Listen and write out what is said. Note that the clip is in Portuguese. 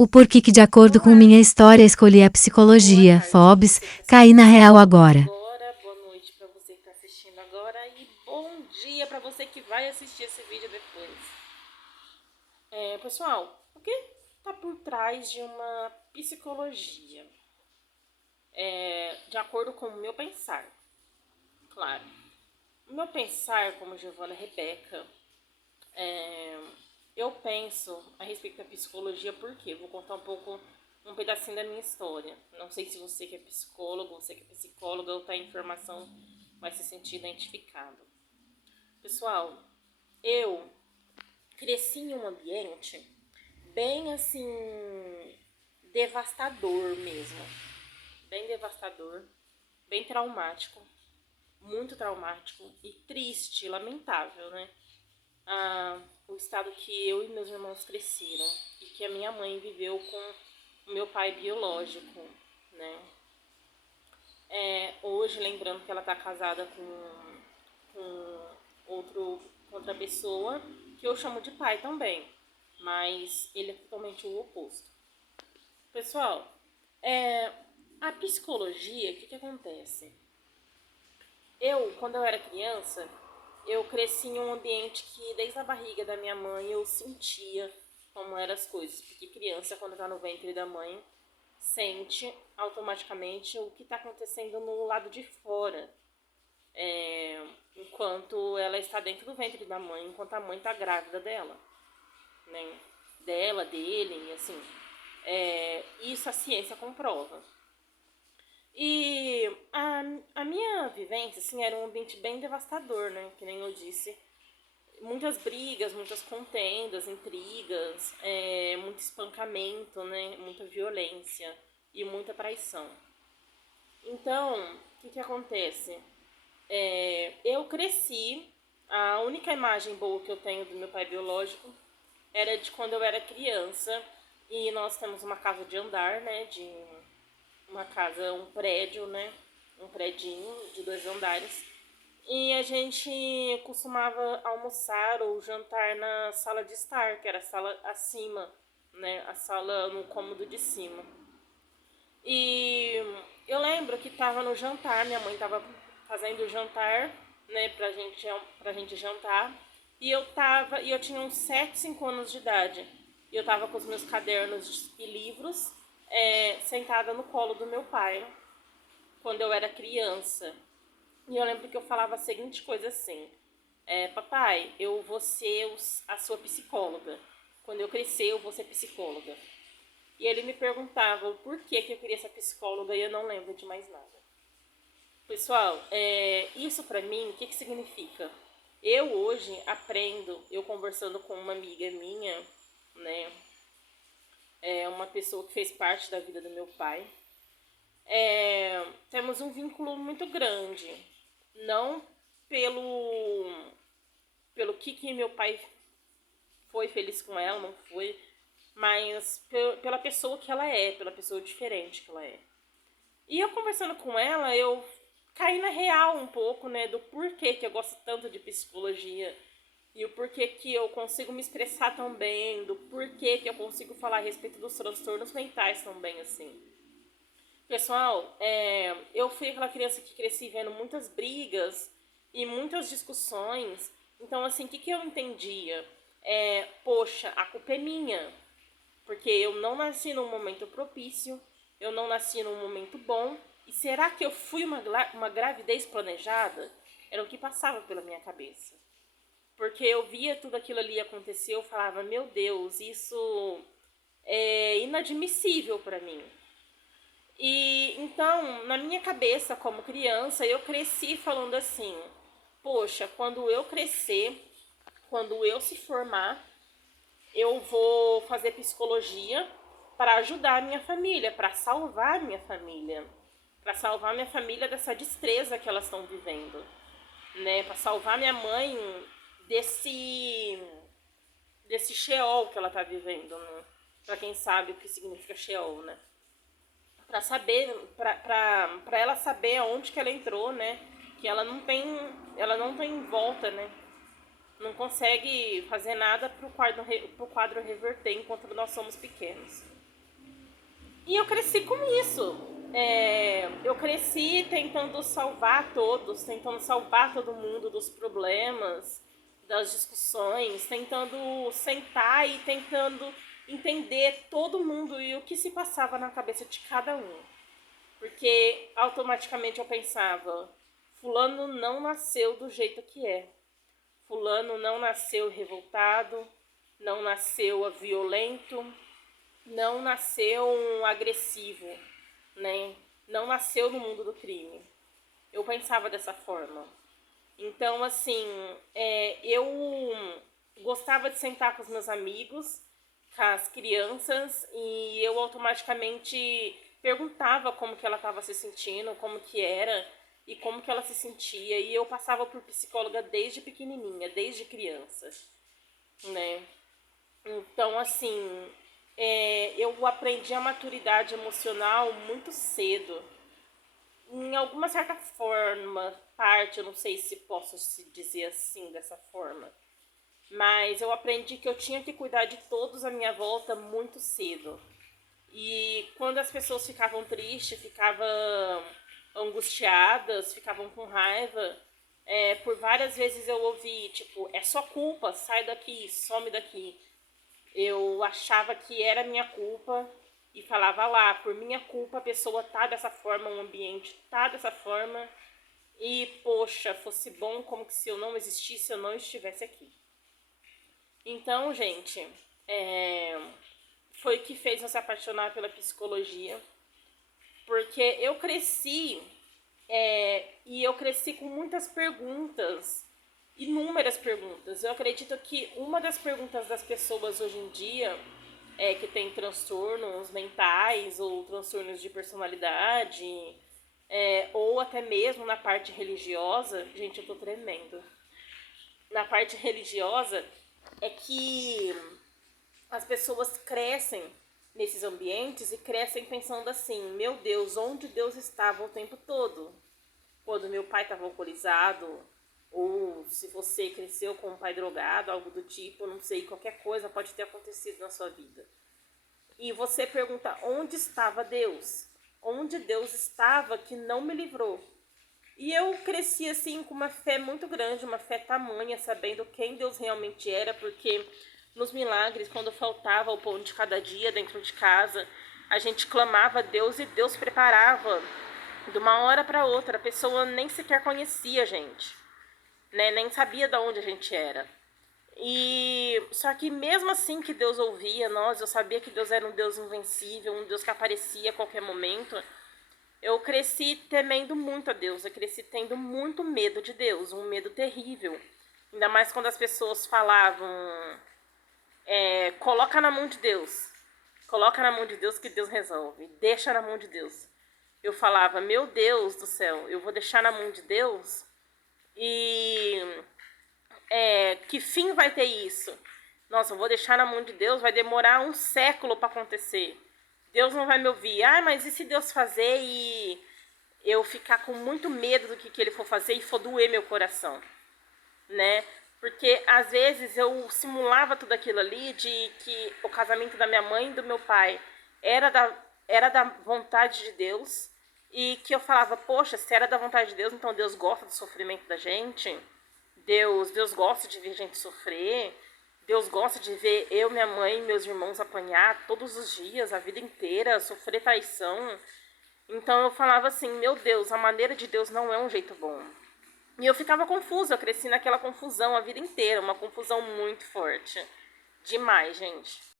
O porquê que de acordo com minha história escolhi a psicologia, Forbes, caí na real agora. Boa noite para você que está assistindo agora e bom dia para você que vai assistir esse vídeo depois. Pessoal, o que está por trás de uma psicologia? De acordo com o meu pensar, claro. O meu pensar, como Giovana Rebeca, eu penso a respeito da psicologia porque vou contar um pedacinho da minha história. Não sei se você que é psicólogo, você que é psicóloga ou tá em formação vai se sentir identificado. Pessoal, eu cresci em um ambiente bem assim devastador mesmo. Bem devastador, bem traumático, muito traumático e triste, lamentável, né? O estado que eu e meus irmãos cresceram e que a minha mãe viveu com o meu pai biológico, né? Hoje, lembrando que ela está casada com outra pessoa, que eu chamo de pai também, mas ele é totalmente o oposto. Pessoal, a psicologia, o que acontece? Quando eu era criança, eu cresci em um ambiente que desde a barriga da minha mãe eu sentia como eram as coisas. Porque criança, quando está no ventre da mãe, sente automaticamente o que está acontecendo no lado de fora. Enquanto ela está dentro do ventre da mãe, enquanto a mãe está grávida dela. Né? Dela, dele, e assim. Isso a ciência comprova. E a minha vivência, assim, era um ambiente bem devastador, né? Que nem eu disse. Muitas brigas, muitas contendas, intrigas, muito espancamento, né? Muita violência e muita traição. Então, o que acontece? Eu cresci, a única imagem boa que eu tenho do meu pai biológico era de quando eu era criança e nós temos uma casa de andar, né? Um prédio, né? Um predinho de 2 andares. E a gente costumava almoçar ou jantar na sala de estar, que era a sala acima, né? A sala no cômodo de cima. E eu lembro que tava no jantar, minha mãe tava fazendo o jantar, né, pra gente jantar. E eu tinha uns 7, 5 anos de idade. E eu tava com os meus cadernos e livros, sentada no colo do meu pai, quando eu era criança. E eu lembro que eu falava a seguinte coisa assim: papai, eu vou ser a sua psicóloga. Quando eu crescer, eu vou ser psicóloga. E ele me perguntava por que eu queria ser psicóloga e eu não lembro de mais nada. Pessoal, isso pra mim, o que significa? Eu hoje aprendo, eu conversando com uma amiga minha, né? Uma pessoa que fez parte da vida do meu pai. Temos um vínculo muito grande. Não pelo que meu pai foi feliz com ela, não foi, mas pela pessoa que ela é, pela pessoa diferente que ela é. E eu conversando com ela, eu caí na real um pouco, né, do porquê que eu gosto tanto de psicologia e o porquê que eu consigo me expressar tão bem, do porquê que eu consigo falar a respeito dos transtornos mentais também, assim. Pessoal, eu fui aquela criança que cresci vendo muitas brigas e muitas discussões. Então, assim, o que eu entendia? Poxa, a culpa é minha. Porque eu não nasci num momento propício, eu não nasci num momento bom. E será que eu fui uma gravidez planejada? Era o que passava pela minha cabeça. Porque eu via tudo aquilo ali acontecer, eu falava, meu Deus, isso é inadmissível pra mim. E então, na minha cabeça, como criança, eu cresci falando assim: poxa, quando eu crescer, quando eu se formar, eu vou fazer psicologia para ajudar a minha família, para salvar a minha família. Para salvar a minha família dessa destreza que elas estão vivendo, né? Para salvar minha mãe desse sheol que ela está vivendo, né? Para quem sabe o que significa sheol, né? Para saber, para ela saber aonde que ela entrou, né? Que ela não tem volta, né? Não consegue fazer nada pro quadro reverter enquanto nós somos pequenos. E eu cresci com isso. Eu cresci tentando salvar todos, tentando salvar todo mundo dos problemas, das discussões, tentando sentar e tentando entender todo mundo e o que se passava na cabeça de cada um. Porque automaticamente eu pensava, fulano não nasceu do jeito que é. Fulano não nasceu revoltado, não nasceu violento, não nasceu um agressivo, né? Não nasceu no mundo do crime. Eu pensava dessa forma. Então, assim, eu gostava de sentar com os meus amigos, com as crianças, e eu automaticamente perguntava como que ela estava se sentindo, como que era e como que ela se sentia. E eu passava por psicóloga desde pequenininha, desde criança, né? Então, assim, eu aprendi a maturidade emocional muito cedo. Em alguma certa forma, parte, eu não sei se posso se dizer assim, dessa forma. Mas eu aprendi que eu tinha que cuidar de todos à minha volta muito cedo. E quando as pessoas ficavam tristes, ficavam angustiadas, ficavam com raiva, por várias vezes eu ouvi, tipo, é sua culpa, sai daqui, some daqui. Eu achava que era minha culpa e falava lá, por minha culpa a pessoa tá dessa forma, o ambiente tá dessa forma e, poxa, fosse bom como que se eu não existisse, eu não estivesse aqui. Então, gente, foi o que fez eu se apaixonar pela psicologia, porque eu cresci e eu cresci com muitas perguntas, inúmeras perguntas. Eu acredito que uma das perguntas das pessoas hoje em dia que tem transtornos mentais ou transtornos de personalidade, ou até mesmo na parte religiosa, gente, eu tô tremendo. Na parte religiosa é que as pessoas crescem nesses ambientes e crescem pensando assim, meu Deus, onde Deus estava o tempo todo? Quando meu pai estava alcoolizado, ou se você cresceu com um pai drogado, algo do tipo, não sei, qualquer coisa pode ter acontecido na sua vida. E você pergunta, onde estava Deus? Onde Deus estava que não me livrou? E eu cresci assim com uma fé muito grande, uma fé tamanha, sabendo quem Deus realmente era, porque nos milagres, quando faltava o pão de cada dia dentro de casa, a gente clamava a Deus e Deus preparava de uma hora para outra. A pessoa nem sequer conhecia a gente, né? Nem sabia de onde a gente era. E só que mesmo assim que Deus ouvia nós, eu sabia que Deus era um Deus invencível, um Deus que aparecia a qualquer momento. Eu cresci temendo muito a Deus, eu cresci tendo muito medo de Deus, um medo terrível. Ainda mais quando as pessoas falavam, coloca na mão de Deus. Coloca na mão de Deus que Deus resolve. Deixa na mão de Deus. Eu falava, meu Deus do céu, eu vou deixar na mão de Deus? E que fim vai ter isso? Nossa, eu vou deixar na mão de Deus, vai demorar um século para acontecer. Deus não vai me ouvir. Ah, mas e se Deus fazer e eu ficar com muito medo do que ele for fazer e for doer meu coração, né? Porque às vezes eu simulava tudo aquilo ali de que o casamento da minha mãe e do meu pai era da vontade de Deus e que eu falava, poxa, se era da vontade de Deus, então Deus gosta do sofrimento da gente, Deus gosta de ver a gente sofrer, Deus gosta de ver eu, minha mãe e meus irmãos apanhar todos os dias, a vida inteira, sofrer traição. Então eu falava assim, meu Deus, a maneira de Deus não é um jeito bom. E eu ficava confusa, eu cresci naquela confusão a vida inteira, uma confusão muito forte. Demais, gente.